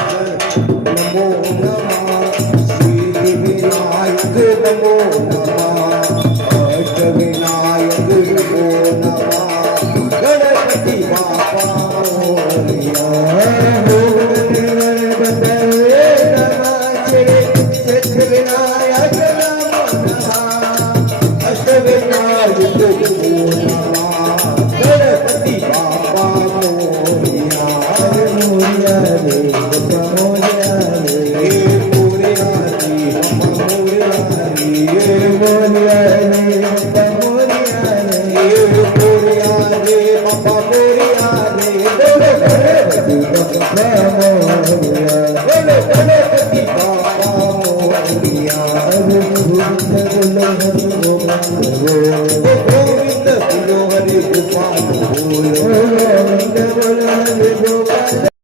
नमो नमः सिद्धिविनायक नमो नमः अष्टविनायक नमो नमः गणपती बाप्पा मोरया सिद्धिविनायक नमो नमः अष्टविनायक नमो नमः गणपती बाप्पा मोरया मोरया रे मोरया रे मोरया रे मोरया रे मोरया रे बाप्पा मोरया रे गणपती बाप्पा मोरया गणपती बाप्पा मोरया गोविंद बोलो हरि गोपाल बोलो गोविंद बोलो हरि गोपाल